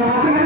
Oh,